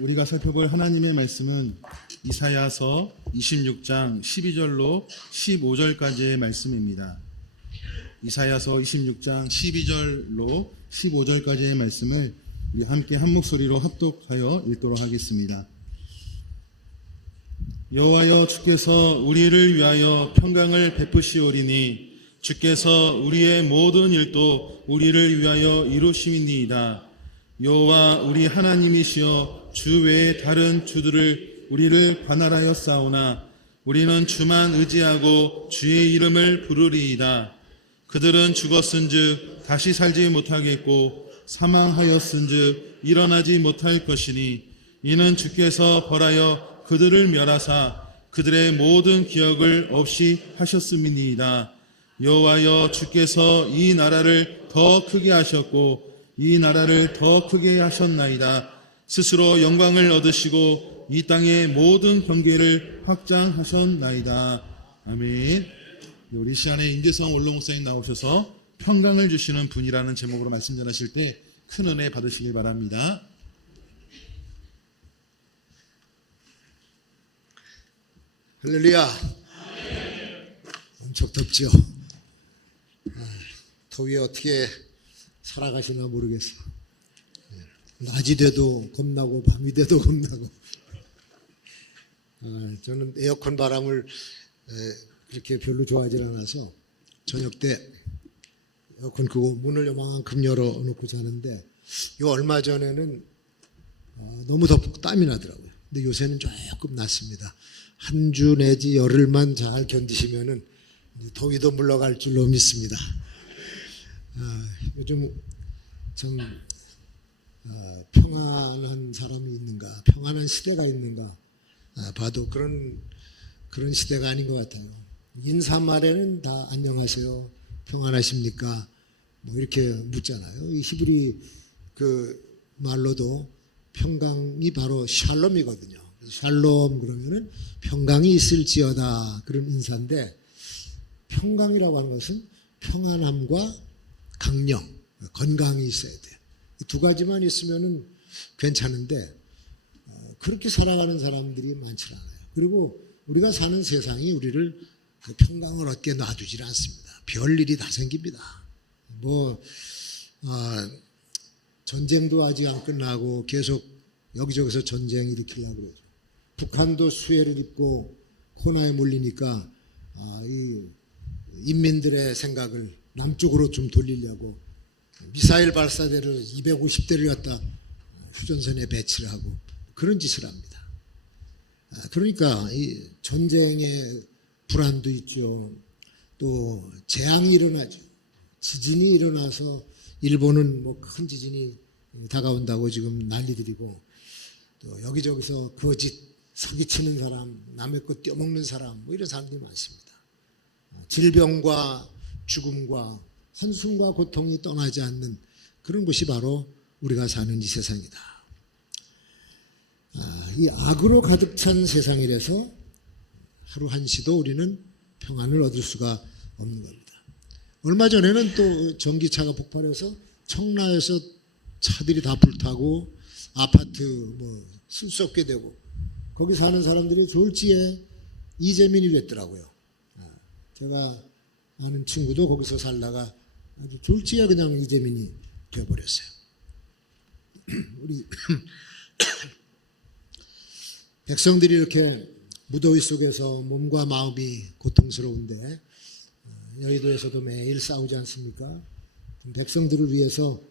우리가 살펴볼 하나님의 말씀은 이사야서 26장 12절로 15절까지의 말씀입니다. 이사야서 26장 12절로 15절까지의 말씀을 우리 함께 한 목소리로 합독하여 읽도록 하겠습니다. 여호와여, 주께서 우리를 위하여 평강을 베푸시오리니 주께서 우리의 모든 일도 우리를 위하여 이루심이니이다. 여호와 우리 하나님이시여, 주 외에 다른 주들을 우리를 관할하여 싸우나 우리는 주만 의지하고 주의 이름을 부르리이다. 그들은 죽었은즉 다시 살지 못하겠고 사망하였은즉 일어나지 못할 것이니 이는 주께서 벌하여 그들을 멸하사 그들의 모든 기억을 없이 하셨음이니이다. 여호와여, 주께서 이 나라를 더 크게 하셨고 이 나라를 더 크게 하셨나이다. 스스로 영광을 얻으시고 이 땅의 모든 경계를 확장하셨나이다. 아멘. 우리 시간에 임재성 원로 목사님 나오셔서 평강을 주시는 분이라는 제목으로 말씀 전하실 때 큰 은혜 받으시길 바랍니다. 할렐루야. 엄청 덥죠. 더위에 어떻게 살아가시나 모르겠어. 낮이 돼도 겁나고 밤이 돼도 겁나고. 저는 에어컨 바람을 그렇게 별로 좋아하지 않아서 저녁 때 에어컨 그거 문을 요만큼 열어놓고 자는데, 이 얼마 전에는 너무 덥고 땀이 나더라고요. 근데 요새는 조금 낫습니다. 한 주 내지 열흘만 잘 견디시면은 더위도 물러갈 줄로 믿습니다. 요즘 참 평안한 사람이 있는가, 평안한 시대가 있는가 봐도 그런 시대가 아닌 것 같아요. 인사말에는 다 안녕하세요, 평안하십니까, 뭐 이렇게 묻잖아요. 이 히브리 그 말로도 평강이 바로 샬롬이거든요. 샬롬 그러면은 평강이 있을지어다, 그런 인사인데, 평강이라고 하는 것은 평안함과 강령, 건강이 있어야 돼요. 이 두 가지만 있으면은 괜찮은데 그렇게 살아가는 사람들이 많지 않아요. 그리고 우리가 사는 세상이 우리를 그 평강을 얻게 놔두질 않습니다. 별일이 다 생깁니다. 전쟁도 아직 안 끝나고 계속 여기저기서 전쟁 일으키려고 그러죠. 북한도 수해를 입고 코로나에 몰리니까 이 인민들의 생각을 남쪽으로 좀 돌리려고 미사일 발사대를 250대를 갖다 휴전선에 배치를 하고 그런 짓을 합니다. 그러니까 이 전쟁의 불안도 있죠. 또 재앙이 일어나죠. 지진이 일어나서 일본은 뭐 큰 지진이 다가온다고 지금 난리들이고, 또 여기저기서 거짓 사기치는 사람, 남의 것 떼먹는 사람, 뭐 이런 사람들이 많습니다. 질병과 죽음과 한숨과 고통이 떠나지 않는 그런 것이 바로 우리가 사는 이 세상이다. 이 악으로 가득 찬 세상이라서 하루 한시도 우리는 평안을 얻을 수가 없는 겁니다. 얼마 전에는 또 전기차가 폭발해서 청라에서 차들이 다 불타고 아파트 쓸 수 없게 되고, 거기 사는 사람들이 졸지에 이재민이 됐더라고요. 제가 아는 친구도 거기서 살다가 아주 졸지에 그냥 이재민이 되어버렸어요. 우리 백성들이 이렇게 무더위 속에서 몸과 마음이 고통스러운데 여의도에서도 매일 싸우지 않습니까? 백성들을 위해서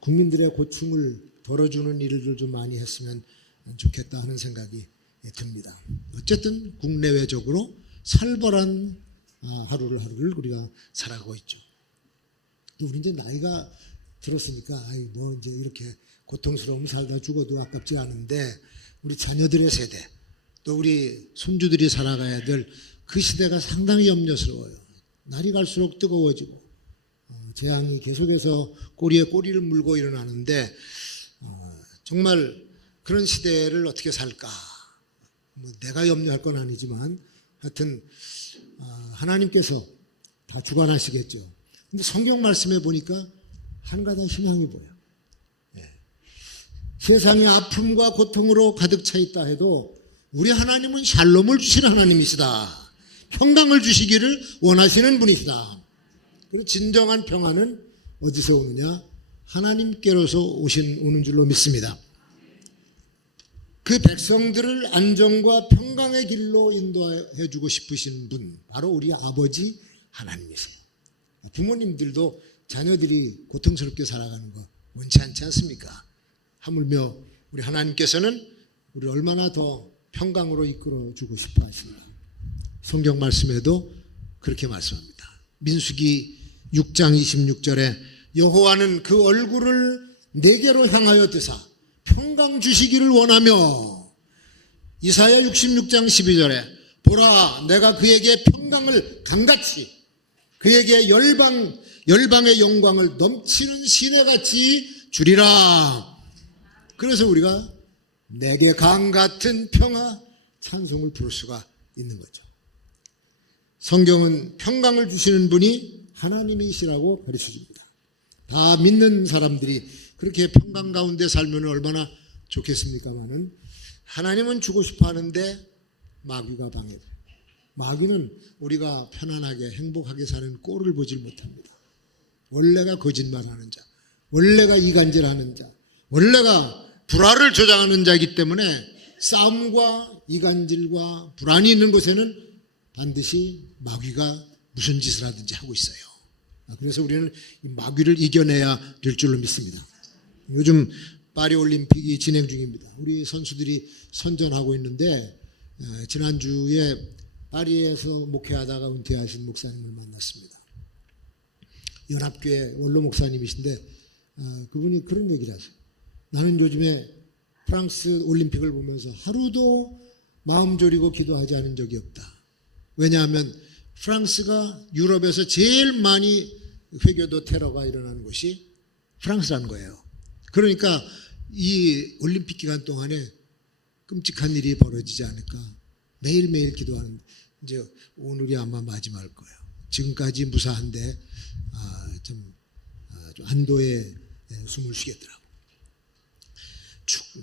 국민들의 고충을 덜어주는 일을 좀 많이 했으면 좋겠다 하는 생각이 듭니다. 어쨌든 국내외적으로 살벌한 하루를 우리가 살아가고 있죠. 우리 이제 나이가 들었으니까 이제 이렇게 고통스러움 살다 죽어도 아깝지 않은데, 우리 자녀들의 세대, 또 우리 손주들이 살아가야 될 그 시대가 상당히 염려스러워요. 날이 갈수록 뜨거워지고 재앙이 계속해서 꼬리에 꼬리를 물고 일어나는데, 정말 그런 시대를 어떻게 살까? 내가 염려할 건 아니지만 하여튼 하나님께서 다 주관하시겠죠. 근데 성경 말씀에 보니까 한 가지 희망이 보여요. 세상이 아픔과 고통으로 가득 차 있다 해도 우리 하나님은 샬롬을 주시는 하나님이시다. 평강을 주시기를 원하시는 분이시다. 그래서 진정한 평안은 어디서 오느냐? 하나님께로서 오는 줄로 믿습니다. 그 백성들을 안정과 평강의 길로 인도해 주고 싶으신 분, 바로 우리 아버지 하나님이세요. 부모님들도 자녀들이 고통스럽게 살아가는 거 원치 않지 않습니까? 하물며 우리 하나님께서는 우리를 얼마나 더 평강으로 이끌어 주고 싶어 하십니다. 성경 말씀에도 그렇게 말씀합니다. 민수기 6장 26절에 여호와는 그 얼굴을 내게로 향하여 드사 평강 주시기를 원하며, 이사야 66장 12절에 보라 내가 그에게 평강을 강같이 그에게 열방의 영광을 넘치는 시내같이 주리라. 그래서 우리가 내게 강같은 평화 찬송을 부를 수가 있는 거죠. 성경은 평강을 주시는 분이 하나님이시라고 가르쳐줍니다. 다 믿는 사람들이 그렇게 평강 가운데 살면 얼마나 좋겠습니까마는, 하나님은 주고 싶어 하는데 마귀가 방해돼요. 마귀는 우리가 편안하게 행복하게 사는 꼴을 보질 못합니다. 원래가 거짓말하는 자, 원래가 이간질하는 자, 원래가 불화를 조장하는 자이기 때문에 싸움과 이간질과 불안이 있는 곳에는 반드시 마귀가 무슨 짓을 하든지 하고 있어요. 그래서 우리는 이 마귀를 이겨내야 될 줄로 믿습니다. 요즘 파리 올림픽이 진행 중입니다. 우리 선수들이 선전하고 있는데 지난주에 파리에서 목회하다가 은퇴하신 목사님을 만났습니다. 연합교회 원로 목사님이신데 그분이 그런 얘기를 하세요. 나는 요즘에 프랑스 올림픽을 보면서 하루도 마음 졸이고 기도하지 않은 적이 없다. 왜냐하면 프랑스가 유럽에서 제일 많이 회교도 테러가 일어나는 곳이 프랑스라는 거예요. 그러니까 이 올림픽 기간 동안에 끔찍한 일이 벌어지지 않을까 매일매일 기도하는데, 이제 오늘이 아마 마지막일 거예요. 지금까지 무사한데 좀 안도의 숨을 쉬겠더라고.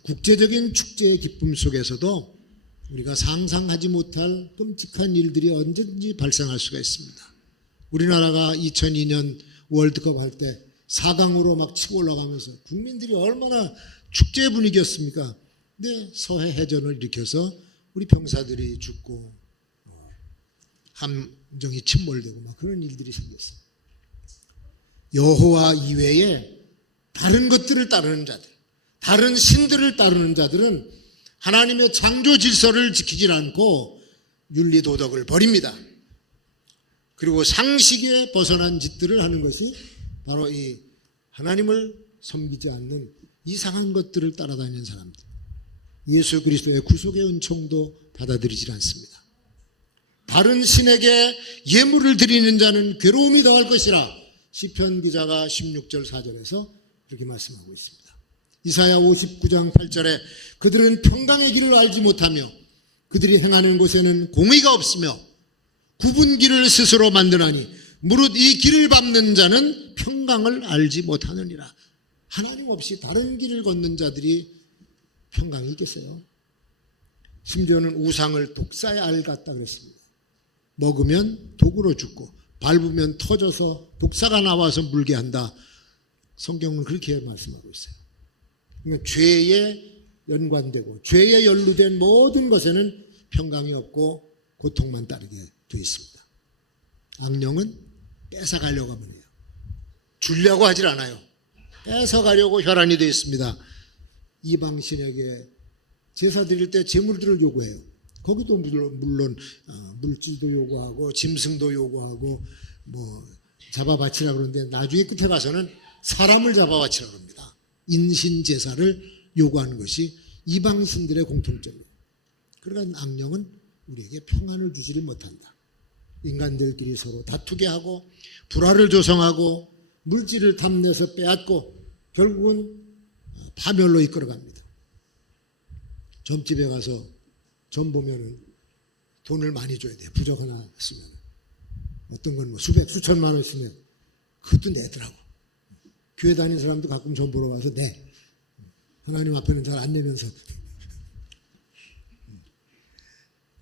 국제적인 축제의 기쁨 속에서도 우리가 상상하지 못할 끔찍한 일들이 언제든지 발생할 수가 있습니다. 우리나라가 2002년 월드컵 할 때 4강으로 막 치고 올라가면서 국민들이 얼마나 축제 분위기였습니까? 근데 서해 해전을 일으켜서 우리 병사들이 죽고 함정이 침몰되고 막 그런 일들이 생겼어요. 여호와 이외에 다른 것들을 따르는 자들, 다른 신들을 따르는 자들은 하나님의 창조 질서를 지키질 않고 윤리 도덕을 버립니다. 그리고 상식에 벗어난 짓들을 하는 것이 바로 이 하나님을 섬기지 않는 이상한 것들을 따라다니는 사람들. 예수 그리스도의 구속의 은총도 받아들이질 않습니다. 다른 신에게 예물을 드리는 자는 괴로움이 더할 것이라 시편 기자가 16절 4절에서 그렇게 말씀하고 있습니다. 이사야 59장 8절에 그들은 평강의 길을 알지 못하며 그들이 행하는 곳에는 공의가 없으며 굽은 길을 스스로 만드나니 무릇 이 길을 밟는 자는 평강을 알지 못하느니라. 하나님 없이 다른 길을 걷는 자들이 평강이 있겠어요? 심지어는 우상을 독사의 알 같다 그랬습니다. 먹으면 독으로 죽고 밟으면 터져서 독사가 나와서 물게 한다. 성경은 그렇게 말씀하고 있어요. 그러니까 죄에 연관되고 죄에 연루된 모든 것에는 평강이 없고 고통만 따르게 되어 있습니다. 악령은 뺏어가려고 하면 해요. 주려고 하질 않아요. 뺏어가려고 혈안이 되어 있습니다. 이방신에게 제사 드릴 때 제물들을 요구해요. 거기도 물론 물질도 요구하고 짐승도 요구하고 뭐 잡아 바치라 그러는데 나중에 끝에 가서는 사람을 잡아 바치라 그럽니다. 인신 제사를 요구하는 것이 이방신들의 공통점이에요. 그러니까 악령은 우리에게 평안을 주지를 못한다. 인간들끼리 서로 다투게 하고 불화를 조성하고 물질을 탐내서 빼앗고 결국은 파멸로 이끌어갑니다. 점집에 가서 점 보면은 돈을 많이 줘야 돼요. 부적 하나 쓰면. 어떤 건 뭐 수백, 수천만 원 쓰면 그것도 내더라고. 교회 다니는 사람도 가끔 점 보러 와서 내. 하나님 앞에는 잘 안 내면서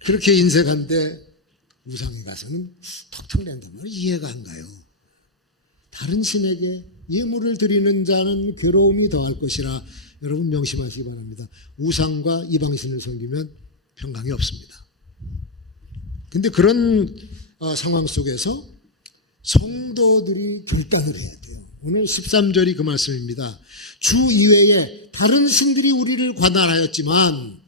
그렇게 인색한데 우상에 가서는 턱턱 낸단 말이에요. 이해가 안 가요. 다른 신에게 예물을 드리는 자는 괴로움이 더할 것이라 여러분 명심하시기 바랍니다. 우상과 이방신을 섬기면 평강이 없습니다. 근데 그런 상황 속에서 성도들이 결단을 해야 돼요. 오늘 13절이 그 말씀입니다. 주 이외에 다른 신들이 우리를 관할하였지만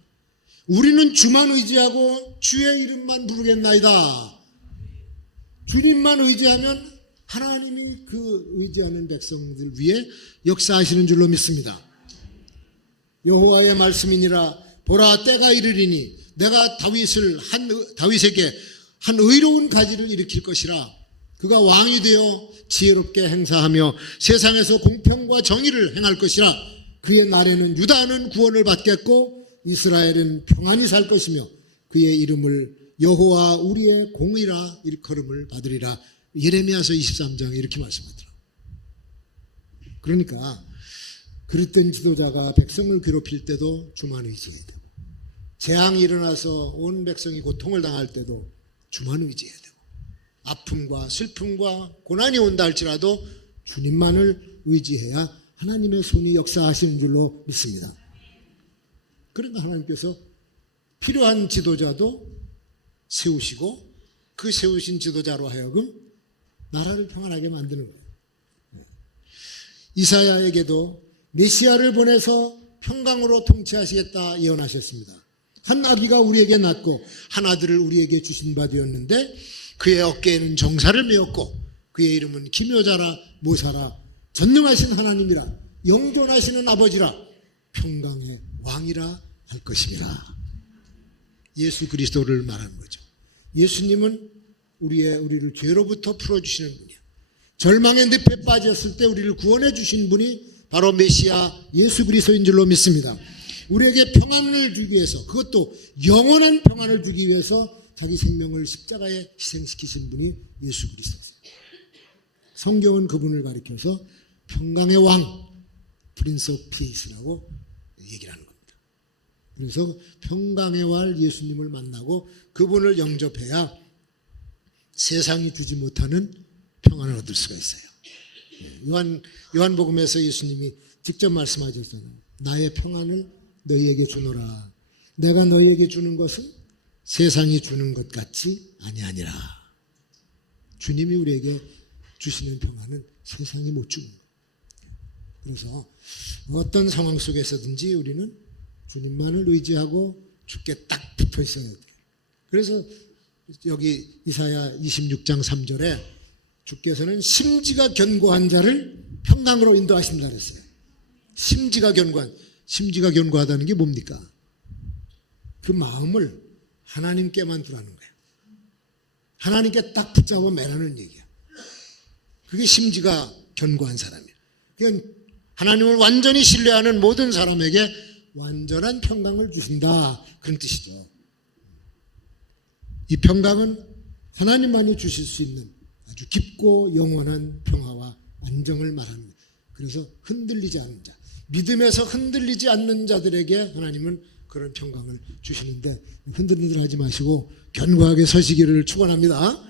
우리는 주만 의지하고 주의 이름만 부르겠나이다. 주님만 의지하면 하나님이 그 의지하는 백성들 위해 역사하시는 줄로 믿습니다. 여호와의 말씀이니라. 보라, 때가 이르리니 내가 다윗에게 한 의로운 가지를 일으킬 것이라. 그가 왕이 되어 지혜롭게 행사하며 세상에서 공평과 정의를 행할 것이라. 그의 날에는 유다는 구원을 받겠고 이스라엘은 평안히 살 것이며 그의 이름을 여호와 우리의 공의라 일컬음을 받으리라. 예레미야서 23장에 이렇게 말씀하더라. 그러니까 그릇된 지도자가 백성을 괴롭힐 때도 주만 의지해야 되고, 재앙이 일어나서 온 백성이 고통을 당할 때도 주만 의지해야 되고, 아픔과 슬픔과 고난이 온다 할지라도 주님만을 의지해야 하나님의 손이 역사하시는 줄로 믿습니다. 그러니까 하나님께서 필요한 지도자도 세우시고 그 세우신 지도자로 하여금 나라를 평안하게 만드는 거예요. 이사야에게도 메시아를 보내서 평강으로 통치하시겠다 예언하셨습니다. 한 아기가 우리에게 낳고 한 아들을 우리에게 주신 바 되었는데 그의 어깨에는 정사를 메었고 그의 이름은 기묘자라 모사라 전능하신 하나님이라 영존하시는 아버지라 평강의 왕이라 할 것입니다. 예수 그리스도를 말하는 거죠. 예수님은 우리를 죄로부터 풀어주시는 분이야. 절망의 늪에 빠졌을 때 우리를 구원해 주신 분이 바로 메시아 예수 그리스도인 줄로 믿습니다. 우리에게 평안을 주기 위해서, 그것도 영원한 평안을 주기 위해서 자기 생명을 십자가에 희생시키신 분이 예수 그리스도입니다. 성경은 그분을 가리켜서 평강의 왕, 프린스 오브 피스라고 얘기를 하는 겁니다. 그래서 평강의 왕 예수님을 만나고 그분을 영접해야 세상이 주지 못하는 평안을 얻을 수가 있어요. 요한복음에서 예수님이 직접 말씀하셨잖아요. 나의 평안을 너희에게 주노라. 내가 너희에게 주는 것은 세상이 주는 것 같이 아니하니라. 주님이 우리에게 주시는 평안은 세상이 못 주는 거예요. 그래서 어떤 상황 속에서든지 우리는 주님만을 의지하고 주께 딱 붙어 있어야 돼요. 그래서 여기 이사야 26장 3절에 주께서는 심지가 견고한 자를 평강으로 인도하신다 그랬어요. 심지가 견고하다는 게 뭡니까? 그 마음을 하나님께만 두라는 거예요. 하나님께 딱 붙잡아 매라는 얘기야. 그게 심지가 견고한 사람이에요. 그러니까 하나님을 완전히 신뢰하는 모든 사람에게 완전한 평강을 주신다, 그런 뜻이죠. 이 평강은 하나님만이 주실 수 있는 아주 깊고 영원한 평화와 안정을 말하는 거예요. 그래서 흔들리지 않는 자, 믿음에서 흔들리지 않는 자들에게 하나님은 그런 평강을 주시는데 흔들리들 하지 마시고 견고하게 서시기를 축원합니다.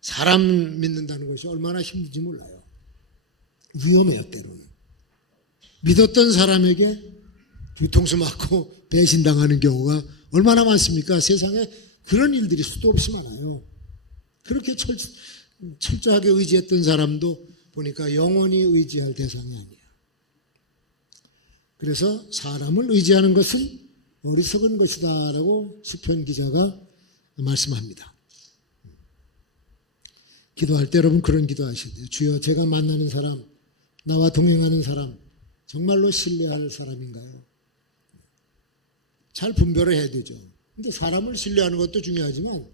사람 믿는다는 것이 얼마나 힘든지 몰라요. 위험해요, 때로는. 믿었던 사람에게 뒤통수 맞고 배신당하는 경우가 얼마나 많습니까? 세상에 그런 일들이 수도 없이 많아요. 그렇게 철저하게 의지했던 사람도 보니까 영원히 의지할 대상이 아니에요. 그래서 사람을 의지하는 것은 어리석은 것이다 라고 시편 기자가 말씀합니다. 기도할 때 여러분 그런 기도하셔야 돼요. 주여, 제가 만나는 사람, 나와 동행하는 사람 정말로 신뢰할 사람인가요? 잘 분별을 해야 되죠. 근데 사람을 신뢰하는 것도 중요하지만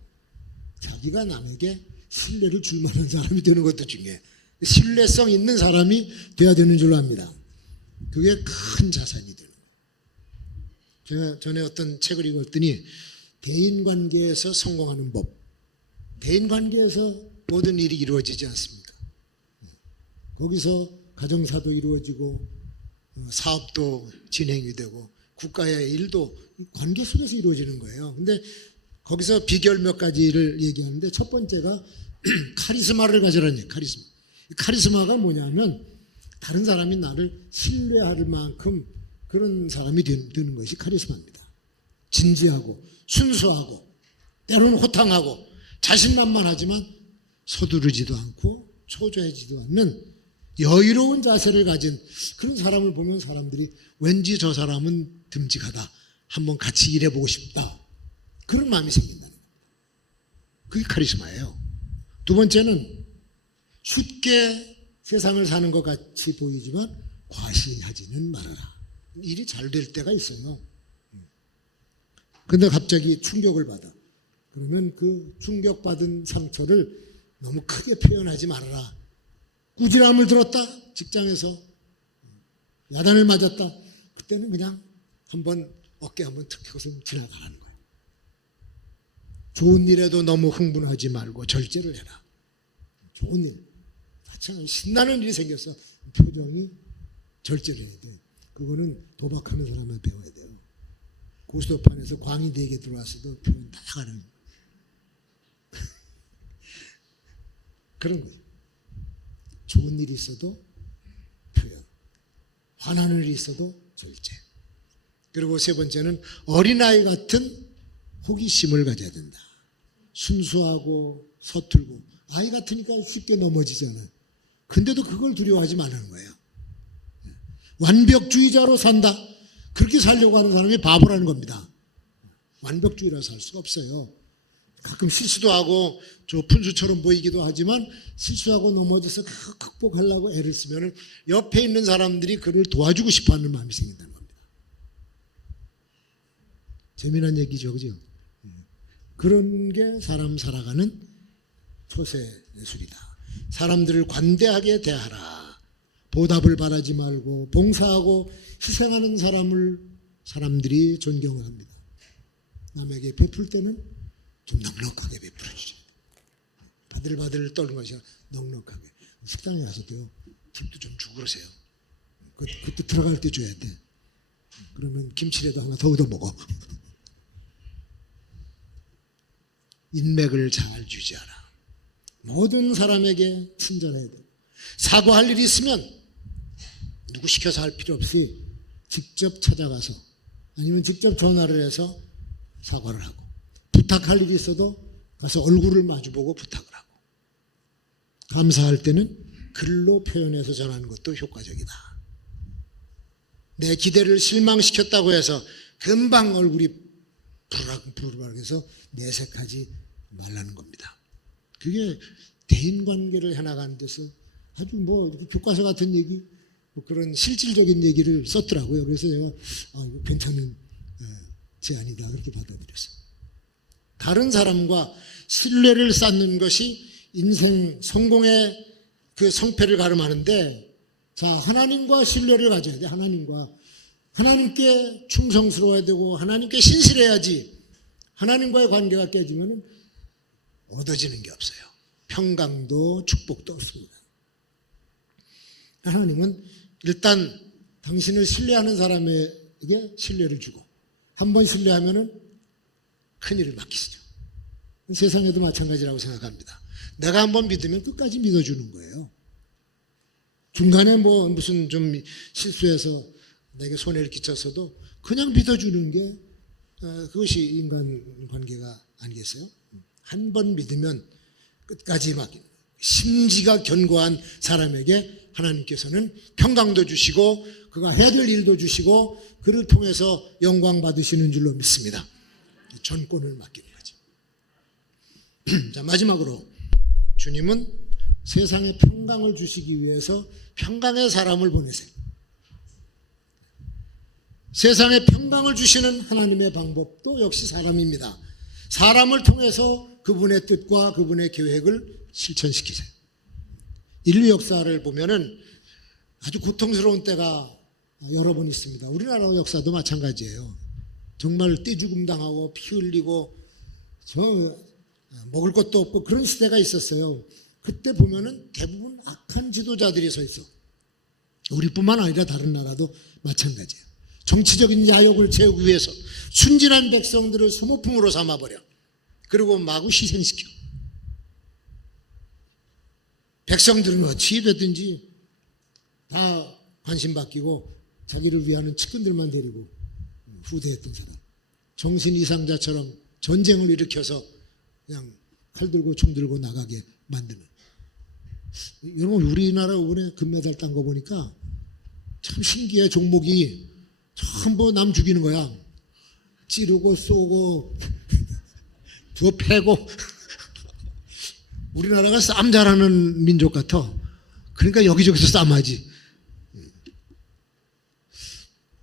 자기가 남에게 신뢰를 줄 만한 사람이 되는 것도 중요해요. 신뢰성 있는 사람이 돼야 되는 줄로 압니다. 그게 큰 자산이 되는 거예요. 제가 전에 어떤 책을 읽었더니 대인관계에서 성공하는 법, 대인관계에서 모든 일이 이루어지지 않습니까? 거기서 가정사도 이루어지고 사업도 진행이 되고 국가의 일도 관계 속에서 이루어지는 거예요. 근데 거기서 비결 몇 가지를 얘기하는데 첫 번째가 카리스마를 가져라는 얘기예요. 카리스마. 카리스마가 뭐냐면 다른 사람이 나를 신뢰할 만큼 그런 사람이 되는 것이 카리스마입니다. 진지하고 순수하고 때로는 호탕하고 자신만만하지만 서두르지도 않고 초조해지도 않는 여유로운 자세를 가진 그런 사람을 보면 사람들이 왠지 저 사람은 듬직하다. 한번 같이 일해보고 싶다. 그런 마음이 생긴다는 거예요. 그게 카리스마예요. 두 번째는 쉽게 세상을 사는 것 같이 보이지만 과신하지는 말아라. 일이 잘 될 때가 있어요. 근데 갑자기 충격을 받아. 그러면 그 충격받은 상처를 너무 크게 표현하지 말아라. 꾸지람을 들었다. 직장에서 야단을 맞았다. 그때는 그냥 한번 어깨 한번 툭 펴서 지나가라는 거예요. 좋은 일에도 너무 흥분하지 말고 절제를 해라. 좋은 일. 참 신나는 일이 생겼어. 표정이 절제를 해야 돼. 그거는 도박하는 사람한테 배워야 돼요. 고스톱판에서 광이 4개 들어왔어도 표현 다 가는 거예요. 그런 거예요. 좋은 일이 있어도 표현. 화나는 일이 있어도 절제. 그리고 세 번째는 어린아이 같은 호기심을 가져야 된다. 순수하고 서툴고 아이 같으니까 쉽게 넘어지잖아요. 근데도 그걸 두려워하지 말라는 거예요. 완벽주의자로 산다. 그렇게 살려고 하는 사람이 바보라는 겁니다. 완벽주의라서 살 수가 없어요. 가끔 실수도 하고 저 푼수처럼 보이기도 하지만 실수하고 넘어져서 극복하려고 애를 쓰면 옆에 있는 사람들이 그를 도와주고 싶어하는 마음이 생긴다는 겁니다. 재미난 얘기죠, 그죠? 그런 게 사람 살아가는 초세 예술이다. 사람들을 관대하게 대하라. 보답을 바라지 말고 봉사하고 희생하는 사람들이 존경을 합니다. 남에게 베풀 때는 좀 넉넉하게 베풀어주죠. 바들바들 떠는 것이 아니라 넉넉하게. 식당에 가서도요, 팁도 좀 주고 그러세요. 그때 들어갈 때 줘야 돼. 그러면 김치라도 하나 더 얻어 먹어. 인맥을 잘 유지하라. 모든 사람에게 친절해야 돼. 사과할 일이 있으면 누구 시켜서 할 필요 없이 직접 찾아가서 아니면 직접 전화를 해서 사과를 하고 부탁할 일이 있어도 가서 얼굴을 마주보고 부탁을 하고 감사할 때는 글로 표현해서 전하는 것도 효과적이다. 내 기대를 실망시켰다고 해서 금방 얼굴이 부르락부르락해서 내색하지 말라는 겁니다. 그게 대인관계를 해나가는 데서 아주 교과서 같은 얘기, 그런 실질적인 얘기를 썼더라고요. 그래서 제가 이거 괜찮은 제안이다 그렇게 받아들였어요. 다른 사람과 신뢰를 쌓는 것이 인생 성공의 그 성패를 가름하는데, 자, 하나님과 신뢰를 가져야 돼. 하나님께 충성스러워야 되고 하나님께 신실해야지. 하나님과의 관계가 깨지면 얻어지는 게 없어요. 평강도 축복도 없습니다. 하나님은 일단 당신을 신뢰하는 사람에게 신뢰를 주고 한번 신뢰하면 큰일을 맡기시죠. 세상에도 마찬가지라고 생각합니다. 내가 한번 믿으면 끝까지 믿어주는 거예요. 중간에 무슨 좀 실수해서 내게 손해를 끼쳤어도 그냥 믿어주는 게 그것이 인간 관계가 아니겠어요? 한 번 믿으면 끝까지 맡기는 거예요. 심지가 견고한 사람에게 하나님께서는 평강도 주시고 그가 해야 될 일도 주시고 그를 통해서 영광 받으시는 줄로 믿습니다. 전권을 맡기는 거죠. 자, 마지막으로 주님은 세상에 평강을 주시기 위해서 평강의 사람을 보내세요. 세상에 평강을 주시는 하나님의 방법도 역시 사람입니다. 사람을 통해서 그분의 뜻과 그분의 계획을 실천시키세요. 인류 역사를 보면은 아주 고통스러운 때가 여러 번 있습니다. 우리나라 역사도 마찬가지예요. 정말 떼죽음 당하고 피 흘리고 먹을 것도 없고 그런 시대가 있었어요. 그때 보면은 대부분 악한 지도자들이 서 있어. 우리뿐만 아니라 다른 나라도 마찬가지예요. 정치적인 야욕을 채우기 위해서 순진한 백성들을 소모품으로 삼아버려. 그리고 마구 희생시켜. 백성들은 어찌 되든지 다 관심 바뀌고 자기를 위하는 측근들만 데리고 후대했던 사람. 정신 이상자처럼 전쟁을 일으켜서 그냥 칼 들고 총 들고 나가게 만드는. 여러분, 우리나라 이번에 금메달 딴 거 보니까 참 신기해. 종목이 전부 남 죽이는 거야. 찌르고 쏘고 두어 패고. 우리나라가 싸움 잘하는 민족 같아. 그러니까 여기저기서 싸움하지.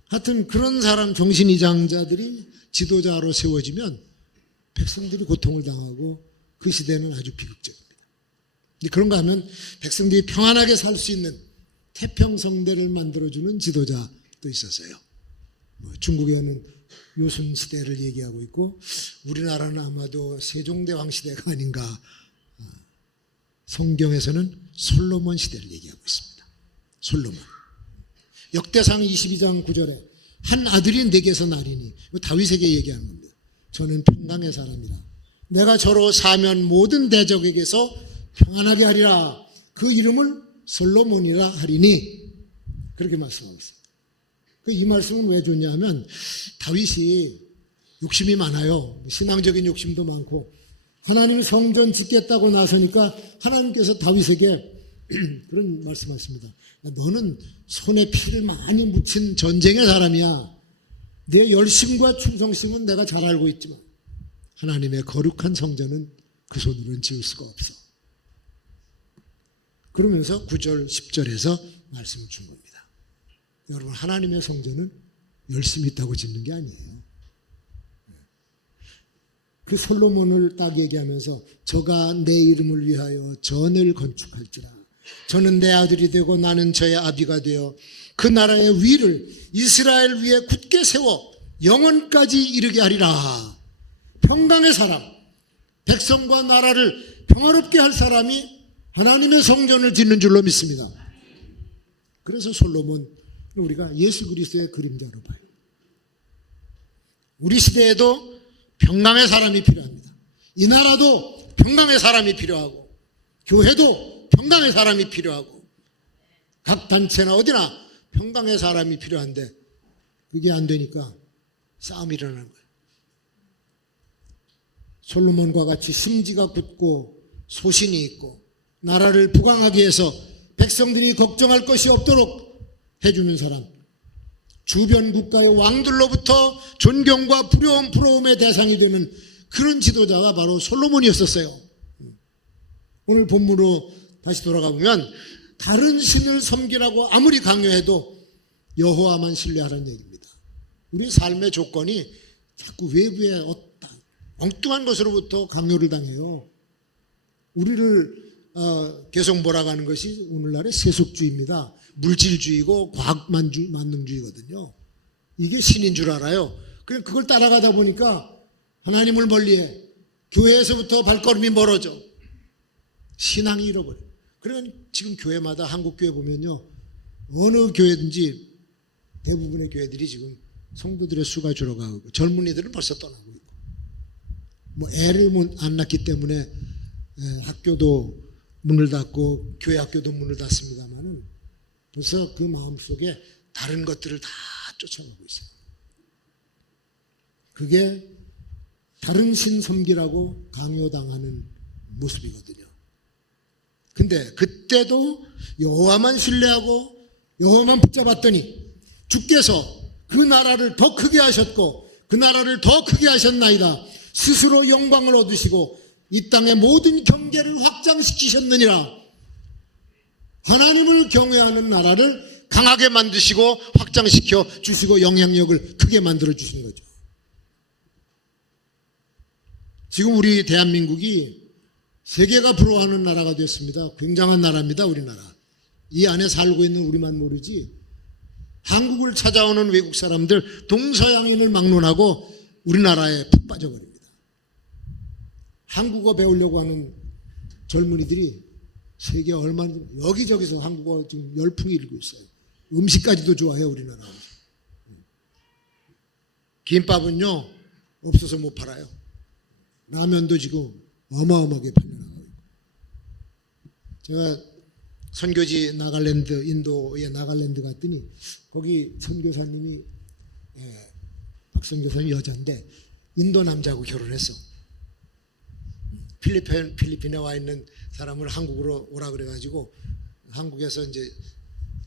하여튼 그런 사람, 정신이장자들이 지도자로 세워지면 백성들이 고통을 당하고 그 시대는 아주 비극적입니다. 그런가 하면 백성들이 평안하게 살 수 있는 태평성대를 만들어주는 지도자도 있었어요. 중국에는 요순 시대를 얘기하고 있고, 우리나라는 아마도 세종대왕 시대가 아닌가. 성경에서는 솔로몬 시대를 얘기하고 있습니다. 솔로몬. 역대상 22장 9절에 한 아들이 내게서 나리니, 다윗에게 얘기하는 겁니다. 저는 평강의 사람이라. 내가 저로 사면 모든 대적에게서 평안하게 하리라. 그 이름을 솔로몬이라 하리니. 그렇게 말씀하고 있습니다. 이 말씀은 왜 좋냐면, 다윗이 욕심이 많아요. 신앙적인 욕심도 많고, 하나님 성전 짓겠다고 나서니까 하나님께서 다윗에게 그런 말씀하십니다. 너는 손에 피를 많이 묻힌 전쟁의 사람이야. 내 열심과 충성심은 내가 잘 알고 있지만 하나님의 거룩한 성전은 그 손으로는 지을 수가 없어. 그러면서 9절 10절에서 말씀을 준 겁니다. 여러분, 하나님의 성전은 열심히 있다고 짓는 게 아니에요. 그 솔로몬을 딱 얘기하면서 저가 내 이름을 위하여 전을 건축할지라. 저는 내 아들이 되고 나는 저의 아비가 되어 그 나라의 위를 이스라엘 위에 굳게 세워 영원까지 이르게 하리라. 평강의 사람, 백성과 나라를 평화롭게 할 사람이 하나님의 성전을 짓는 줄로 믿습니다. 그래서 솔로몬, 우리가 예수 그리스도의 그림자로 봐요. 우리 시대에도 평강의 사람이 필요합니다. 이 나라도 평강의 사람이 필요하고, 교회도 평강의 사람이 필요하고, 각 단체나 어디나 평강의 사람이 필요한데 그게 안 되니까 싸움이 일어나는 거예요. 솔로몬과 같이 심지가 굳고 소신이 있고 나라를 부강하게 해서 백성들이 걱정할 것이 없도록 해주는 사람, 주변 국가의 왕들로부터 존경과 부러움의 대상이 되는 그런 지도자가 바로 솔로몬이었었어요. 오늘 본문으로 다시 돌아가 보면 다른 신을 섬기라고 아무리 강요해도 여호와만 신뢰하라는 얘기입니다. 우리 삶의 조건이 자꾸 외부의 엉뚱한 것으로부터 강요를 당해요. 우리를 계속 몰아가는 것이 오늘날의 세속주의입니다. 물질주의고 과학만능주의거든요. 이게 신인 줄 알아요. 그냥 그걸 따라가다 보니까 하나님을 멀리해. 교회에서부터 발걸음이 멀어져. 신앙이 잃어버려. 그러면 지금 교회마다, 한국 교회 보면요, 어느 교회든지 대부분의 교회들이 지금 성도들의 수가 줄어가고 젊은이들은 벌써 떠나고 있고, 뭐 애를 안 낳기 때문에 학교도 문을 닫고 교회 학교도 문을 닫습니다만은 벌써 그 마음속에 다른 것들을 다 쫓아가고 있어요. 그게 다른 신 섬기라고 강요당하는 모습이거든요. 근데 그때도 여호와만 신뢰하고 여호와만 붙잡았더니 주께서 그 나라를 더 크게 하셨고 그 나라를 더 크게 하셨나이다. 스스로 영광을 얻으시고 이 땅의 모든 경계를 확장시키셨느니라. 하나님을 경외하는 나라를 강하게 만드시고 확장시켜 주시고 영향력을 크게 만들어 주신 거죠. 지금 우리 대한민국이 세계가 부러워하는 나라가 됐습니다. 굉장한 나라입니다, 우리나라. 이 안에 살고 있는 우리만 모르지 한국을 찾아오는 외국 사람들 동서양인을 막론하고 우리나라에 푹 빠져버립니다. 한국어 배우려고 하는 젊은이들이 세계 얼마나 여기저기서 한국어 지금 열풍이 일고 있어요. 음식까지도 좋아해요, 우리나라. 김밥은요, 없어서 못 팔아요. 라면도 지금 어마어마하게 팔려나가고 있고. 제가 선교지 나갈랜드, 인도의 나갈랜드 갔더니 거기 선교사님이, 박선교사님 여자인데 인도 남자하고 결혼했어. 필리핀에 와 있는 사람을 한국으로 오라 그래가지고 한국에서 이제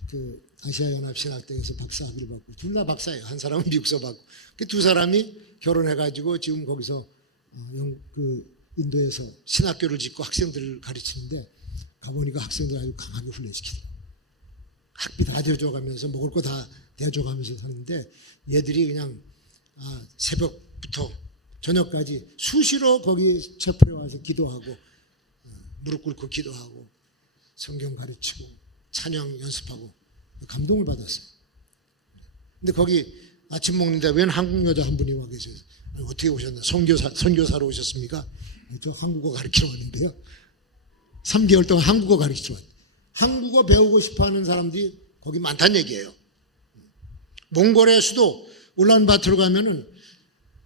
그 아시아연합 신학대에서 박사학위를 받고, 둘 다 박사예요. 한 사람은 미국서 받고. 그 두 사람이 결혼해가지고 지금 거기서 그 인도에서 신학교를 짓고 학생들을 가르치는데, 가보니까 학생들 아주 강하게 훈련시키더라고요. 학비 다 대줘가면서 먹을 거 다 대줘가면서 사는데, 얘들이 그냥 새벽부터 저녁까지 수시로 거기 채플에 와서 기도하고, 무릎 꿇고 기도하고, 성경 가르치고, 찬양 연습하고, 감동을 받았어요. 근데 거기 아침 먹는데 웬 한국 여자 한 분이 와 계세요. 어떻게 오셨나? 선교사로 오셨습니까? 저 한국어 가르치러 왔는데요. 3개월 동안 한국어 가르치러 왔어요. 한국어 배우고 싶어하는 사람들이 거기 많다는 얘기예요. 몽골의 수도 울란바토르 가면은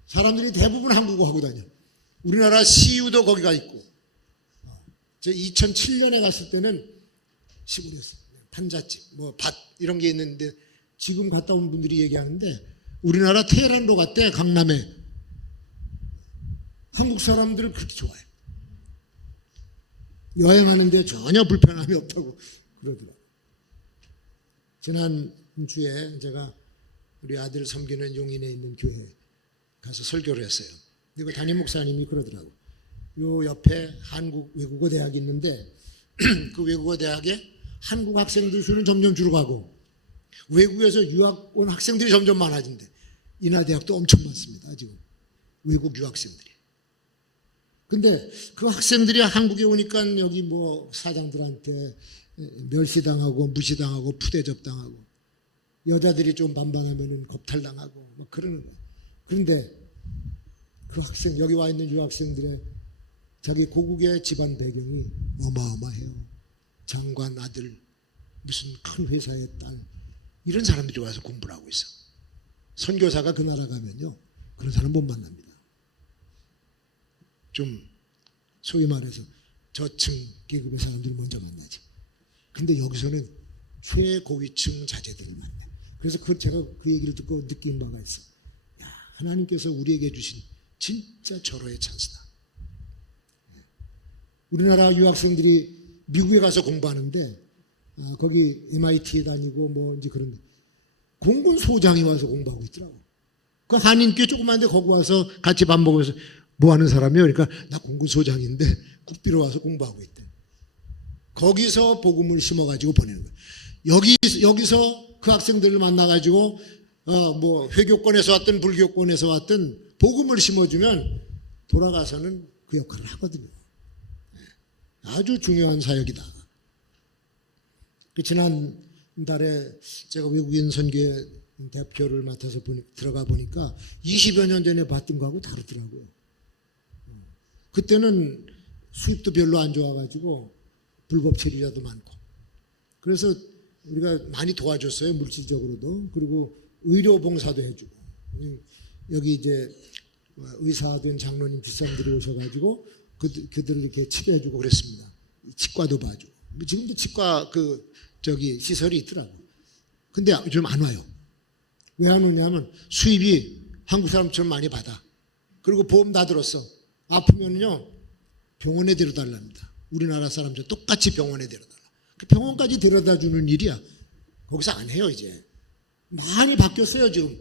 사람들이 대부분 한국어 하고 다녀. 우리나라 시유도 거기가 있고. 저 2007년에 갔을 때는 시골이었어요. 판잣집, 뭐 밭 이런 게 있는데, 지금 갔다 온 분들이 얘기하는데 우리나라 테헤란로 갔대. 강남에. 한국 사람들을 그렇게 좋아해요. 여행하는데 전혀 불편함이 없다고 그러더라고요. 지난주에 제가 우리 아들 섬기는 용인에 있는 교회에 가서 설교를 했어요. 그리고 담임 목사님이 그러더라고요. 요 옆에 한국 외국어 대학이 있는데 그 외국어 대학에 한국 학생들 수는 점점 줄어가고 외국에서 유학 온 학생들이 점점 많아진대. 인하대학도 엄청 많습니다, 지금. 외국 유학생들이. 근데 그 학생들이 한국에 오니까 여기 뭐 사장들한테 멸시당하고 무시당하고 푸대접당하고, 여자들이 좀 반반하면은 겁탈당하고 막 그러는 거예요. 그런데 그 학생, 여기 와 있는 유학생들의 자기 고국의 집안 배경이 어마어마해요. 장관 아들, 무슨 큰 회사의 딸, 이런 사람들이 와서 공부를 하고 있어. 선교사가 그 나라 가면요, 그런 사람 못 만납니다. 좀 소위 말해서 저층 계급의 사람들이 먼저 만나지. 근데 여기서는 최고위층 자제들을 만나요. 그래서 제가 그 얘기를 듣고 느낀 바가 있어요. 야, 하나님께서 우리에게 주신 진짜 절호의 찬스다. 우리나라 유학생들이 미국에 가서 공부하는데, 거기 MIT에 다니고 뭐 이제 그런 공군 소장이 와서 공부하고 있더라고. 그 한인교 조그만데 거기 와서 같이 밥 먹으면서 뭐 하는 사람이요? 그러니까 나 공군 소장인데 국비로 와서 공부하고 있대. 거기서 복음을 심어가지고 보내는 거예요. 여기서 그 학생들을 만나가지고 뭐 회교권에서 왔든 불교권에서 왔든 복음을 심어주면 돌아가서는 그 역할을 하거든요. 아주 중요한 사역이다. 지난달에 제가 외국인 선교회 대표를 맡아서 들어가 보니까 20여 년 전에 봤던 거하고 다르더라고요. 그때는 수입도 별로 안 좋아가지고 불법 체류자도 많고, 그래서 우리가 많이 도와줬어요, 물질적으로도. 그리고 의료 봉사도 해주고, 여기 이제 의사된 장로님 집사님들이 오셔가지고 그들을 이렇게 치료해주고 그랬습니다. 치과도 봐주고. 지금도 치과 시설이 있더라고요. 근데 요즘 안 와요. 왜 안 오냐면 수입이 한국 사람처럼 많이 받아. 그리고 보험 다 들었어. 아프면요 병원에 데려달랍니다. 우리나라 사람처럼 똑같이 병원에 데려달라. 그 병원까지 데려다 주는 일이야. 거기서 안 해요, 이제. 많이 바뀌었어요, 지금.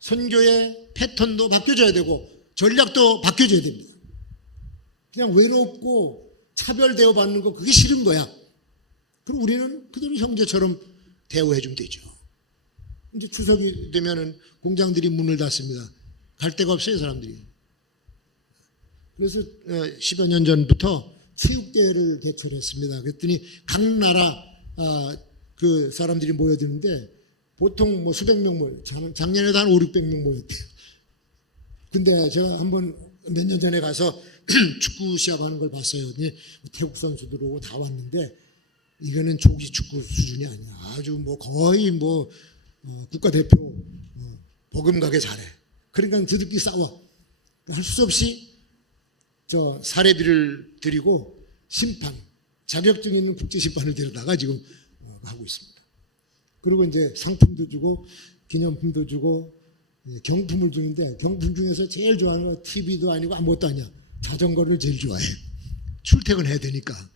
선교의 패턴도 바뀌어져야 되고 전략도 바뀌어져야 됩니다. 그냥 외롭고 차별 대우받는 거, 그게 싫은 거야. 그럼 우리는 그대로 형제처럼 대우해 주면 되죠. 이제 추석이 되면은 공장들이 문을 닫습니다. 갈 데가 없어요, 사람들이. 그래서 10여 년 전부터 체육대회를 개최했습니다. 그랬더니 각 나라 그 사람들이 모여드는데 보통 뭐 수백 명 모여요. 작년에도 한 5, 600명 모였대요. 근데 제가 한번 몇 년 전에 가서 축구 시합하는 걸 봤어요. 태국 선수들 오고 다 왔는데 이거는 조기 축구 수준이 아니야. 아주 뭐 거의 뭐 국가대표 버금가게 잘해. 그러니까 드럽게 싸워. 할 수 없이 저 사례비를 드리고 심판, 자격증 있는 국제 심판을 데려다가 지금 하고 있습니다. 그리고 이제 상품도 주고 기념품도 주고 경품을 주는데 경품 중에서 제일 좋아하는 거 TV도 아니고 아무것도 아니야. 자전거를 제일 좋아해. 출퇴근해야 되니까.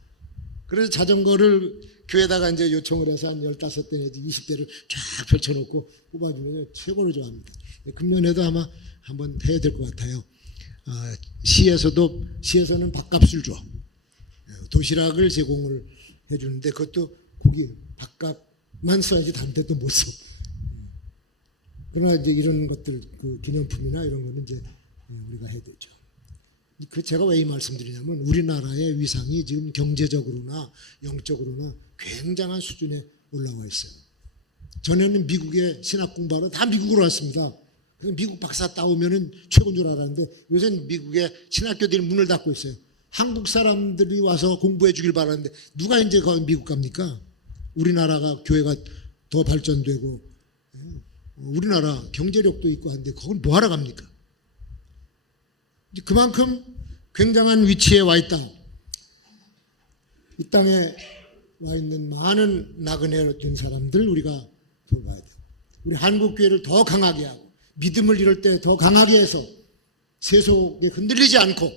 그래서 자전거를 교회에다가 이제 요청을 해서 한 15대 내지 20대를 쫙 펼쳐놓고 뽑아주면 최고로 좋아합니다. 금년에도 아마 한번 해야 될 것 같아요. 시에서는 밥값을 줘. 도시락을 제공을 해주는데 그것도 고기 밥값만 써야지 다른 데도 못 써. 그러나 이제 이런 것들 그 기념품이나 이런 거는 이제 우리가 해야 되죠. 그 제가 왜 이 말씀드리냐면 우리나라의 위상이 지금 경제적으로나 영적으로나 굉장한 수준에 올라와 있어요. 전에는 미국에 신학 공부하러 다 미국으로 왔습니다. 그래서 미국 박사 따오면은 최고인 줄 알았는데 요새는 미국에 신학교들이 문을 닫고 있어요. 한국 사람들이 와서 공부해 주길 바라는데 누가 이제 거기 미국 갑니까? 우리나라가 교회가 더 발전되고 우리나라 경제력도 있고 한데 거길 뭐하러 갑니까? 그만큼 굉장한 위치에 와 있다. 이 땅에 와 있는 많은 나그네를 둔 사람들 우리가 돌봐야 돼요. 우리 한국교회를 더 강하게 하고 믿음을 이룰 때 더 강하게 해서 세속에 흔들리지 않고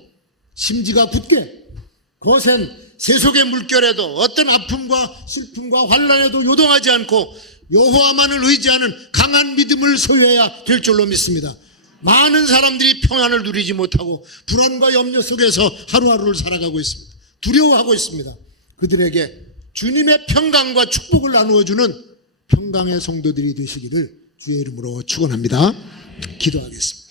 심지가 굳게 거센 세속의 물결에도 어떤 아픔과 슬픔과 환난에도 요동하지 않고 여호와만을 의지하는 강한 믿음을 소유해야 될 줄로 믿습니다. 많은 사람들이 평안을 누리지 못하고 불안과 염려 속에서 하루하루를 살아가고 있습니다. 두려워하고 있습니다. 그들에게 주님의 평강과 축복을 나누어주는 평강의 성도들이 되시기를 주의 이름으로 축원합니다. 기도하겠습니다.